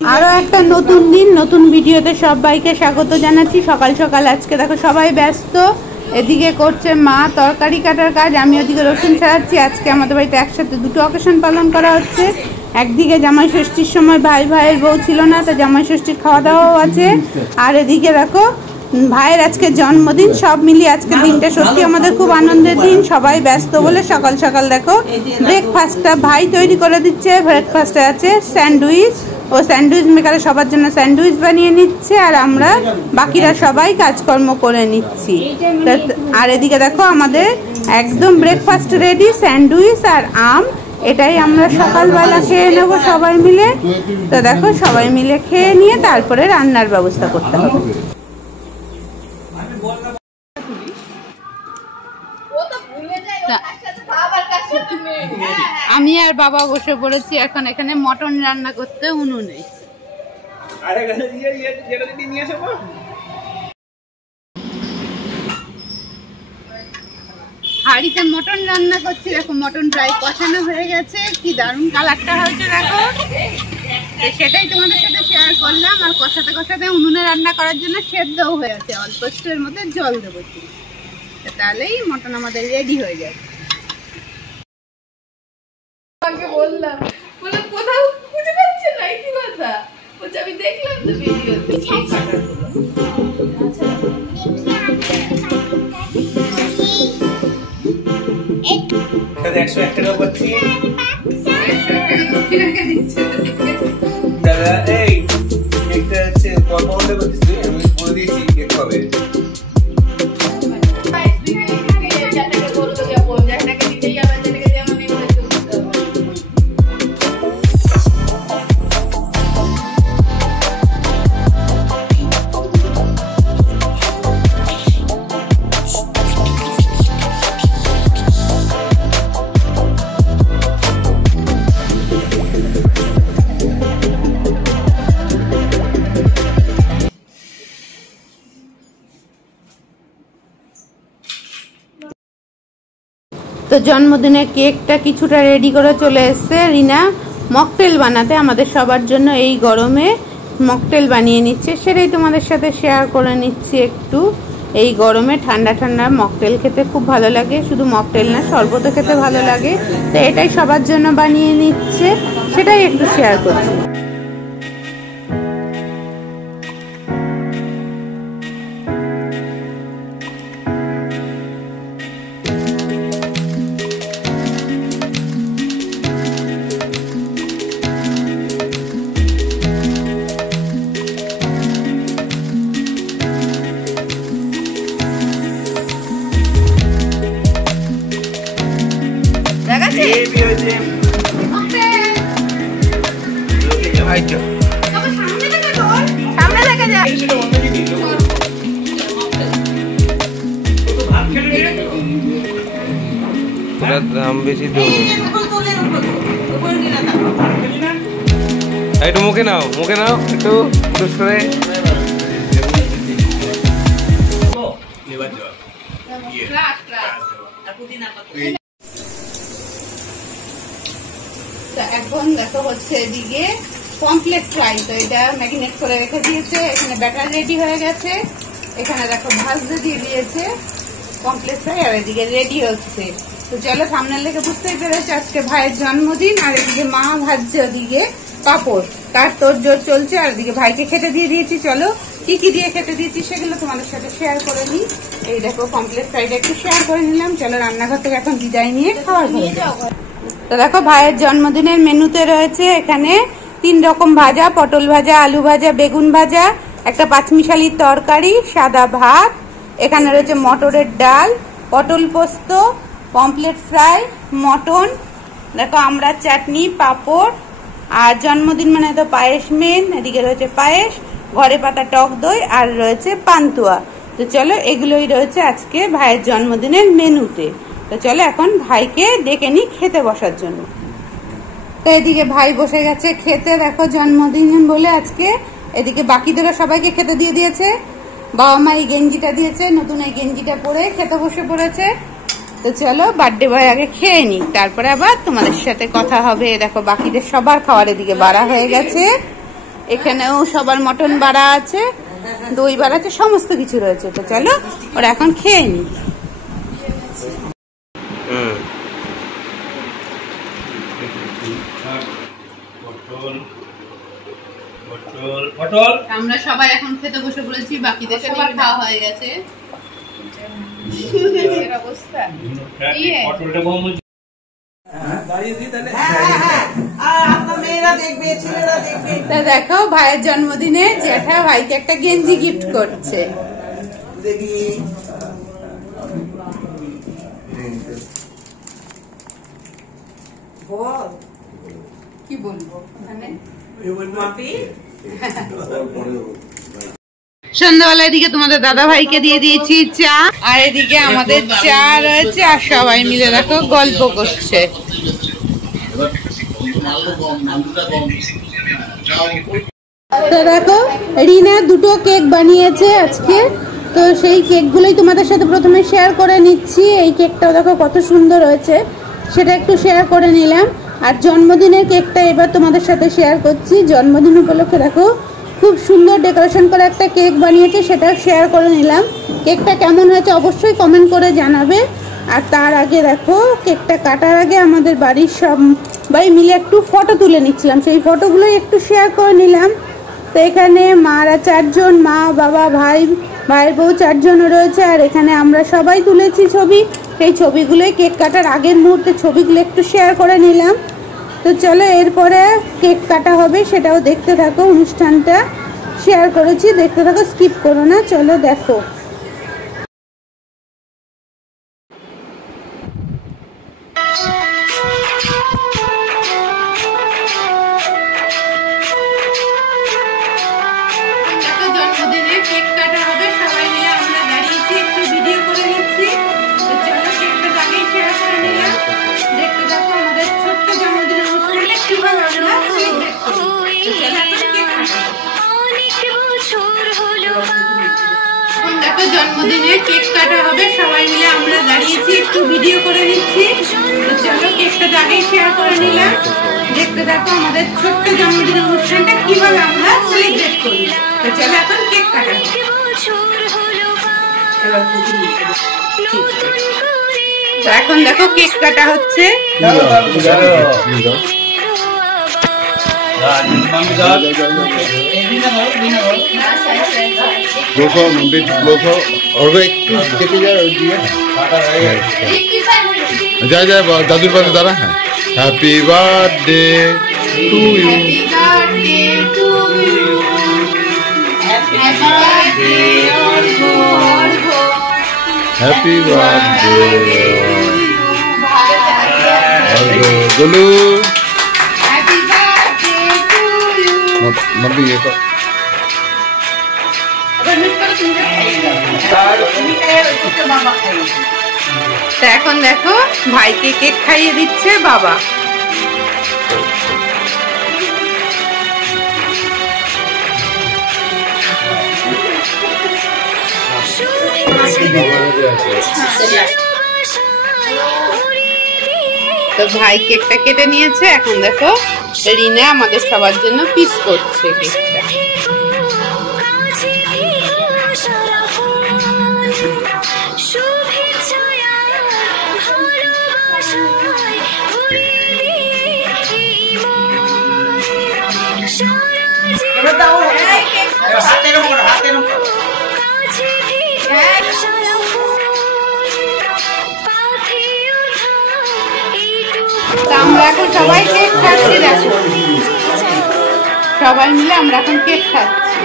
আরো একটা নতুন দিন নতুন ভিডিওতে সবাইকে স্বাগত জানাচ্ছি। সকাল সকাল আজকে দেখো সবাই ব্যস্ত, এদিকে করছে মা তরকারি কাটার কাজ, আমি ওদিকে রসুন ছাড়াচ্ছি। আজকে আমাদের বাড়িতে একসাথে দুটো অকেশন পালন করা হচ্ছে। একদিকে জামাই ষষ্ঠীর সময় ভাইয়ের বউ ছিল না, তো জামাই ষষ্ঠীর খাওয়া দাওয়াও আছে। আর এদিকে দেখো ভাইয়ের আজকে জন্মদিন, সব মিলিয়ে আজকে দিনটা সত্যি আমাদের খুব আনন্দের দিন। সবাই ব্যস্ত বলে সকাল সকাল দেখো ব্রেকফাস্টটা ভাই তৈরি করে দিচ্ছে। ব্রেকফাস্টে আছে স্যান্ডউইচ, ও স্যান্ডউইচ মেকারে সবার জন্য স্যান্ডউইচ বানিয়ে নিচ্ছে, আর আমরা বাকিরা সবাই কাজকর্ম করে নিচ্ছি। আর এদিকে দেখো আমাদের একদম ব্রেকফাস্ট রেডি, স্যান্ডউইচ আর আম। এটাই আমরা সকালবেলা খেয়ে নেবো সবাই মিলে। তো দেখো সবাই মিলে খেয়ে নিয়ে তারপরে রান্নার ব্যবস্থা করতে হবে। আমি আর বাবা বসে পড়েছি এখন এখানে মটন রান্না করতে উনুনে। হাঁড়িতে মটন রান্না করছি, দেখো মটন প্রায় কষানো হয়ে গেছে, কি দারুণ কালারটা হয়েছে দেখো। সেটাই তোমাদের সাথে শেয়ার করলাম। আর কষাতে কষাতে উনুনে রান্না করার জন্য সেদ্ধও হয়ে আছে, অল্প একটুর মধ্যে জল দেবো, তাহলেই মটন আমাদের রেডি হয়ে যাবে। বললাম কোথাও খুঁজে পাচ্ছে না, কি কথা বলছে, আমি দেখলাম তো ভিডিওতে। 101 টাকা পাচ্ছি দাদা। এই একটা আছে কত করতেছি, আমি বলে দিয়েছি কেক হবে। তো জন্মদিনের কেকটা কিছুটা রেডি করে চলে এসছে রিনা মকটেল বানাতে আমাদের সবার জন্য। এই গরমে মকটেল বানিয়ে নিচ্ছে, সেটাই তোমাদের সাথে শেয়ার করে নিচ্ছি একটু। এই গরমে ঠান্ডা ঠান্ডা মকটেল খেতে খুব ভালো লাগে, শুধু মকটেল না শরবতও খেতে ভালো লাগে। তো এটাই সবার জন্য বানিয়ে নিচ্ছে, সেটাই একটু শেয়ার করছি। দাম বেশি তো, একটু মুখে নাও একটু পুরুষ করে। এখন দেখো হচ্ছে এদিকে কমপ্লেট ফ্রাই, তো এটা ম্যারিনেট করে রেখে দিয়েছে। এখানে ব্যাটার রেডি হয়ে গেছে, এখানে দেখো ভাজতে দিয়ে দিয়েছে কমপ্লেট ফ্রাই, আর এদিকে রেডি হচ্ছে। তো চলো সামনের লেগে বুঝতেই পেরেছে আজকে ভাইয়ের জন্মদিন। আর এদিকে মা ভাজছে, ওদিকে পাপড় তার তোড়জোড় চলছে, আর এদিকে ভাইকে খেতে দিয়ে দিয়েছি। চলো কি কি দিয়ে খেতে দিয়েছি সেগুলো তোমাদের সাথে শেয়ার করে নিই। এই দেখো কমপ্লেট ফ্রাইটা একটু শেয়ার করে নিলাম। চলো রান্নাঘর থেকে এখন বিদায় নিয়ে খাওয়া হয়ে যাবে। তো দেখো ভাইয়ের জন্মদিনের মেনুতে রয়েছে এখানে 3 রকম ভাজা, পটল ভাজা, আলু ভাজা, বেগুন ভাজা, একটা পাঁচমিশালির তরকারি, সাদা ভাত, এখানে রয়েছে মটরের ডাল, পটল পোস্ত, পমপ্লেট ফ্রাই, মটন, দেখো আমরা চাটনি, পাঁপড়, আর জন্মদিন মানে তো পায়েস মেন। এদিকে রয়েছে পায়েস, ঘরে পাতা টক দই, আর রয়েছে পান্তুয়া। তো চলো এগুলোই রয়েছে আজকে ভাইয়ের জন্মদিনের মেনুতে। তো চলো এখন ভাইকে ডেকে নিই খেতে বসার জন্য। তো এদিকে ভাই বসে গেছে খেতে, দেখো জন্মদিন বলে আজকে। এদিকে বাকিদেরও সবাইকে খেতে দিয়ে দিয়েছে। বাবা মা এই গেঞ্জিটা দিয়েছে, নতুন এই গেঞ্জিটা পরে খেতে বসে পড়েছে। তো চলো বার্থডে বয় আগে খেয়ে নি, তারপরে আবার তোমাদের সাথে কথা হবে। দেখো বাকিদের সবার খাওয়ার এদিকে বাড়া হয়ে গেছে। এখানেও সবার মটন বাড়া আছে, দই বাড়া আছে, সমস্ত কিছু রয়েছে। তো চলো ওরা এখন খেয়ে নি। আমরা সবাই এখন খেতে বসে পড়েছি, বাকিদের সবার খাওয়া হয়ে গেছে। অবস্থা দেখো ভাইয়ের জন্মদিনে জ্যাঠা ভাইকে একটা গেঞ্জি গিফট করছে। কি বলবো সন্ধ্যাবেলা এদিকে তোমাদের দাদা ভাইকে দিয়ে দিয়েছি চা, আর এদিকে আমাদের চা রয়েছে, আর সবাই মিলে দেখো গল্প করছে। তো দেখো রিনা দুটো কেক বানিয়েছে আজকে, তো সেই কেকগুলোই তোমাদের সাথে প্রথমে শেয়ার করে নিচ্ছি। এই কেকটাও দেখো কত সুন্দর হয়েছে, সেটা একটু শেয়ার করে নিলাম। আর জন্মদিনের কেকটা এবার তোমাদের সাথে শেয়ার করছি। জন্মদিন উপলক্ষে দেখো খুব সুন্দর ডেকোরেশন করে একটা কেক বানিয়েছে, সেটা শেয়ার করে নিলাম। কেকটা কেমন হয়েছে অবশ্যই কমেন্ট করে জানাবে। আর তার আগে দেখো কেকটা কাটার আগে আমাদের বাড়ির সবাই মিলে একটু ফটো তুলে নিচ্ছিলাম, সেই ফটোগুলোই একটু শেয়ার করে নিলাম। তো এখানে মারা 4 জন, মা বাবা ভাইয়ের বউ 4 জন রয়েছে, আর এখানে আমরা সবাই তুলেছি ছবি। সেই ছবিগুলোই কেক কাটার আগের মুহূর্তে ছবিগুলো একটু শেয়ার করে নিলাম। তো চলো এরপরে কেক কাটা হবে, সেটাও দেখতে থাকো। অনুষ্ঠানটা শেয়ার করেছি, দেখতে থাকো, স্কিপ করো না। চলো দেখো। জন্মদিনে কেক কাটা হবে, সবাই মিলে আমরা দাঁড়িয়েছি, একটু ভিডিও করে নিচ্ছি। তো চলো কেকটা আগেই শেয়ার করে নিলাম, দেখতে থাকো আমাদের ছোট্ট জন্মদিনের অনুষ্ঠানটা কিভাবে আমরা সেলিব্রেট করি। তো চলো এখন কেক কাটা। দেখো জন্মদিনে কেক কাটা হবে, সবাই মিলে আমরা দাঁড়িয়েছি, একটু ভিডিও করে নিচ্ছি। তো চলো কেকটা আগেই শেয়ার করে নিলাম, দেখতে থাকো আমাদের ছোট্ট জন্মদিনের অনুষ্ঠানটা কিভাবে আমরা সেলিব্রেট করি। তো চলো এখন কেক কাটা। তো এখন দেখো কেক কাটা হচ্ছে। যায় যায় দাদুর পাশে দাঁড়া। হ্যাঁ, happy birthday to you, happy birthday Golu. নব্বই তো এখন দেখো ভাইকে কেক খাইয়ে দিচ্ছে বাবা। তো ভাই কেকটা কেটে নিয়েছে, এখন দেখো রিনা আমাদের সবার জন্য পিস করছে কেকটা। আমরা এখন সবাই কেক খাচ্ছি, দেখো সবাই মিলে আমরা এখন কেক খাচ্ছি।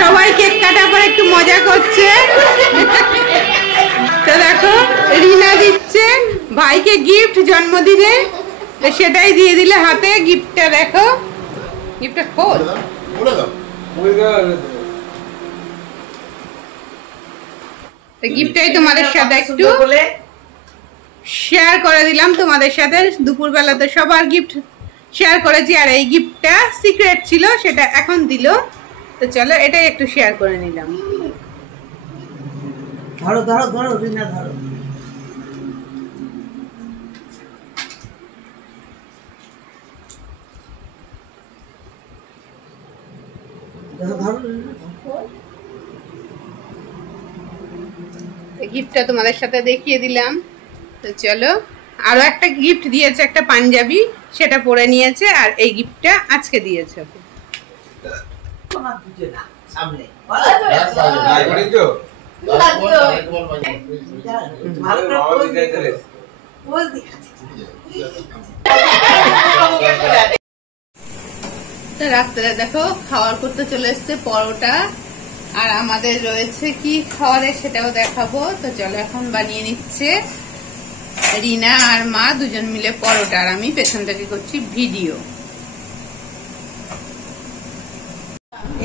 সবাই কেক কাটার পর একটু মজা করছে। তো দেখো রিনা দিচ্ছে ভাইকে গিফট জন্মদিনে, তো সেটাই দিয়ে দিলে হাতে। গিফটটা দেখো, গিফটটা খোল। গিফটটাই তোমাদের সাথে একটু শেয়ার করে দিলাম তোমাদের সাথে। দুপুরবেলা তো সবার গিফট শেয়ার করেছি, আর এই গিফটটা সিক্রেট ছিল, সেটা এখন দিল। তো চলো এটাই একটু শেয়ার করে নিলাম। ধরো ধরো ধরো রিনা ধরো গিফটটা তোমাদের সাথে দেখিয়ে দিলাম। তো চলো, আরো একটা গিফট দিয়েছে, একটা পাঞ্জাবি, সেটা পরে নিয়েছে, আর এই গিফটটা আজকে দিয়েছে। তোমার দুটো না সামনে নাই করি তো ভালো করে মাও দিতে চলে পোজ দেখাচ্ছি তো রাত্রে দেখো খাওয়ার করতে চলে এসছে পরোটা, আর আমাদের রয়েছে কি খাওয়ারে সেটাও দেখাবো। তো চলো এখন বানিয়ে নিচ্ছে রিনা আর মা দুজন মিলে পরোটা, আর আমি পেছন থেকে করছি ভিডিও।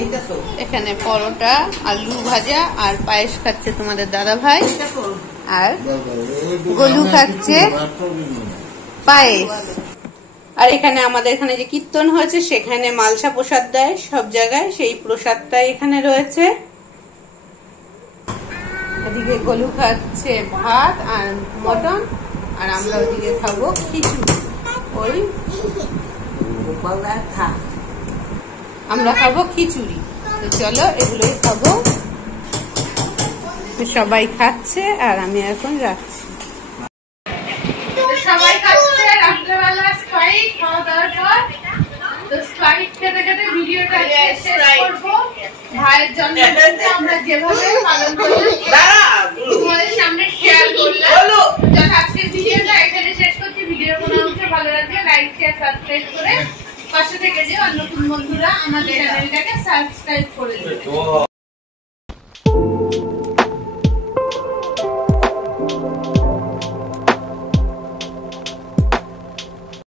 এইটা তো এখানে পরোটা, আলু ভাজা আর পায়েস খাচ্ছে তোমাদের দাদা ভাই, আর গোলু খাচ্ছে পায়েস। আর এখানে আমাদের এখানে যে কীর্তন হয়েছে সেখানে মালসা প্রসাদ দেয় সব জায়গায়, সেই প্রসাদটা এখানে রয়েছে। এদিকে গোলু খাচ্ছে ভাত আর মটন, আর আমরা ওদিকে খাবো খিচুড়ি। ওই গোপালদা খা আমরা খাবো খিচুড়ি। তো চলো এগুলোই খাবো। সবাই খাচ্ছে আর আমি এখন রাখছি। সবাই খাচ্ছে রাত্রেবেলা স্প্রাইট খাওয়া দাওয়ার পর। তো স্প্রাইট খেতে খেতে ভিডিওটা শেষ করবো। ভাইয়ের জন্মদিনটা আমরা যেভাবে পালন করলাম তোমাদের সামনে শেয়ার করলাম। তো আজকের ভিডিওটা এখানে শেষ করছি। ভিডিওর কোনো অংশ ভালো লাগলে লাইক শেয়ার সাবস্ক্রাইব করে পাশে থেকে যে আর নতুন বন্ধুরা আমাদের চ্যানেলটাকে সাবস্ক্রাইব করে দেবে।